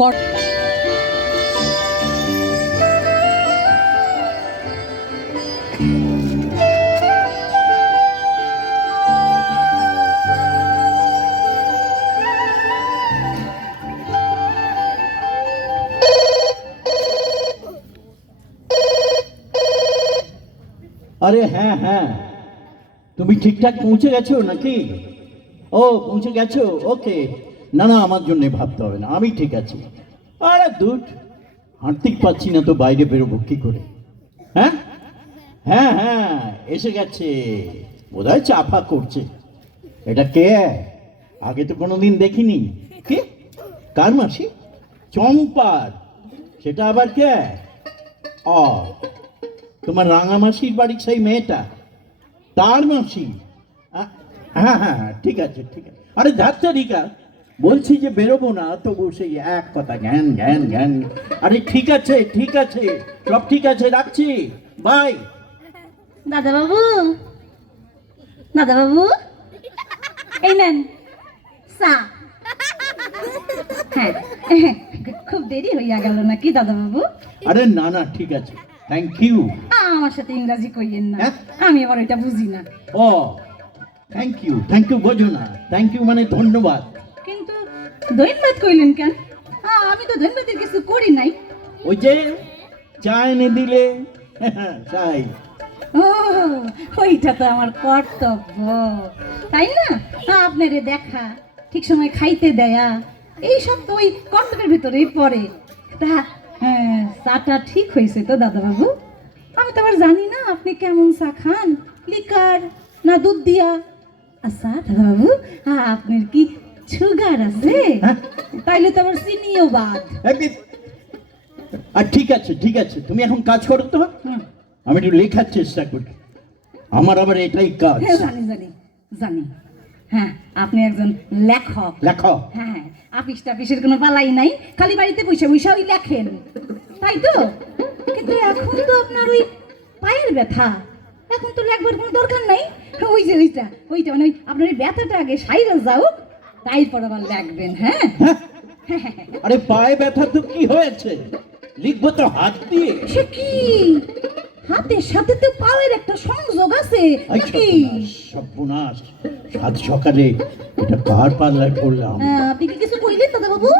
কর। আরে হ্যাঁ হ্যাঁ, তুমি ঠিকঠাক পৌঁছে গেছো নাকি? ও পৌঁছে গেছো, ওকে। না না, আমার জন্য ভাবতে হবে না, আমি ঠিক আছি। আরে দুধ, হাঁটতে পাচ্ছি না তো, বাইরে বেরোবো কি করে? হ্যাঁ হ্যাঁ হ্যাঁ, এসে গেছে। বোধহয় চাপা করছে। এটা কে? আগে তো কোনোদিন দেখিনি। কে? কার মাসি? চম্পার? সেটা আবার কে? ও, তোমার রাঙামাসির বাড়ির সেই মেয়েটা, তার মাসি? হ্যাঁ হ্যাঁ হ্যাঁ, ঠিক আছে ঠিক আছে। আরে যাচ্ছে রিকা, বলছি যে বেরোবো না, তবু সেই এক কথা, জ্ঞান জ্ঞান জ্ঞান। আরে ঠিক আছে ঠিক আছে, সব ঠিক আছে, রাখছি, বাই। দাদাবাবু, দাদাবাবু, এই নেন চা। হ্যাঁ, খুব দেরি হইয়া গেল নাকি দাদাবাবু? আরে না না, ঠিক আছে, থ্যাংক ইউ। আমার সাথে ইংরাজি কইয়েন না, হ্যাঁ? আমি আবার ওইটা বুঝি না। ও, থ্যাংক ইউ বোঝো না, থ্যাংক ইউ মানে ধন্যবাদ। কিন্তু ধন্যবাদ কইলেন কেন? আমি তো ধন্যবাদের কিছু করি নাই। ওই যে চা এনে দিলে, তাই। ও, ওইটা তো আমার কর্তব্য, তাই না? আপনারে দেখা, ঠিক সময় খাইতে দেয়া, এই সব তো ওই কর্তব্যের ভিতরেই পড়ে। তা চাটা ঠিক হয়েছে তো দাদাবাবু? আমি তো আবার জানি না আপনি কেমন চা খান, লিকার না দুধ দিয়া। আচ্ছা দাদাবাবু, আপনার কি সুগার আছে? হ্যাঁ? তাইলে তো আবার চিনিও বাদ। আর ঠিক আছে ঠিক আছে, তুমি এখন কাজ করো তো, হুম, আমি একটু লেখার চেষ্টা করি, আমার আবার এটাই কাজ। হ্যাঁ জানি জানি জানি। হ্যাঁ, আপনি একজন লেখক। লেখো। হ্যাঁ, আপিস টাপিসের কোনো পালাই নাই, খালি বাড়িতে বসে বসে ওই লেখেন, তাই তো? কিন্তু এখন তো আপনার ওই পায়ের ব্যথা, এখন তো লেখবার কোনো দরকার নাই। ওই যে ওইটা ওইটা মানে ওই আপনার ওই ব্যথাটা আগে সাইরা যাও, তারপর আবার লেখবেন। হ্যাঁ, হ্যাঁ? আরে পায়ে ব্যথা তো কি হয়েছে, লিখবো তো হাত দিয়ে। সে কি, হাতের সাথে তো পায়ের একটা সংযোগ আছে আই নাকি? সর্বনাশ, সাত সকালে এটা কার পাল্লায় পড়লাম? আপনি কি কিছু কইলেন দাদাবাবু?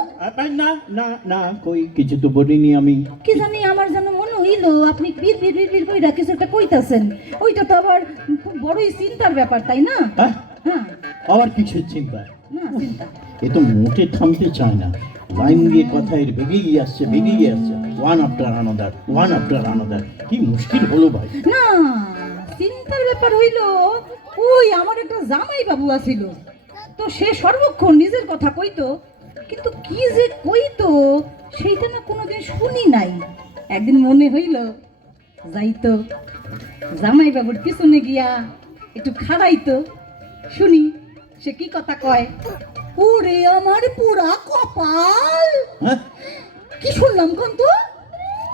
না না না, কই কিছু তো বলিনি আমি। কি জানি, আমার যেন মনে হইলো আপনি বীর বীর বীর বীর কইরা কিছু একটা কইতাছেন। ওইটা তো আবার খুব বড়ই চিন্তার ব্যাপার, তাই না? হ্যাঁ, হ্যাঁ, আবার কিছু চিন্তা? না চিন্তা। এ তো মোটে থামতে চায় না, লাইন দিয়ে কথা এর বেরিয়ে আসছে বেরিয়ে আসছে, ওয়ান আফটার আনাদার। কি মুশকিল হলো ভাই। না, চিন্তার ব্যাপার হইলো, ওই আমার একটা জামাই বাবু আছিল, তো সে সর্বক্ষণ নিজের কথা কইতো, কিন্তু কি যে কইতো সেইটা না কোনোদিন শুনি নাই। একদিন মনে হইল যাইতো জামাই বাবুর পিছনে গিয়া একটু খাড়াইতো, শুনি সে কি কথা কয়। ওরে আমার পুরা কপাল, হ্যাঁ? কি শুনলাম কোন তো?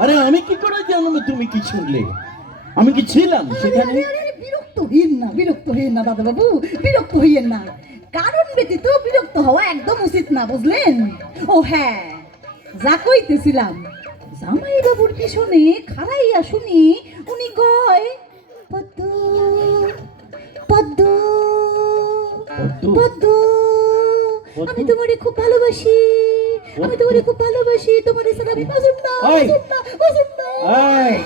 আরে আমি কি করে জানবো তুমি কি শুনলে? আমি কি ছিলাম সেখানে? বিরক্ত হইয়েন না দাদা বাবু, বিরক্ত হইয়েন না। কারণ ব্যতীত বিরক্ত হওয়া একদম উচিত না, বুঝলেন? ও হ্যাঁ, যা কইতেছিলাম, জামাই বাবুর পিছনে খাড়াইয়া শুনি উনি কয়, পদ্ম পদ্ম পদ্ম, আমি তোমারে খুব ভালোবাসি, আমি তোমারে খুব ভালোবাসি, তোমারে ছাড়া আমি বাঁচব না, বাঁচব না, বাঁচব না। এই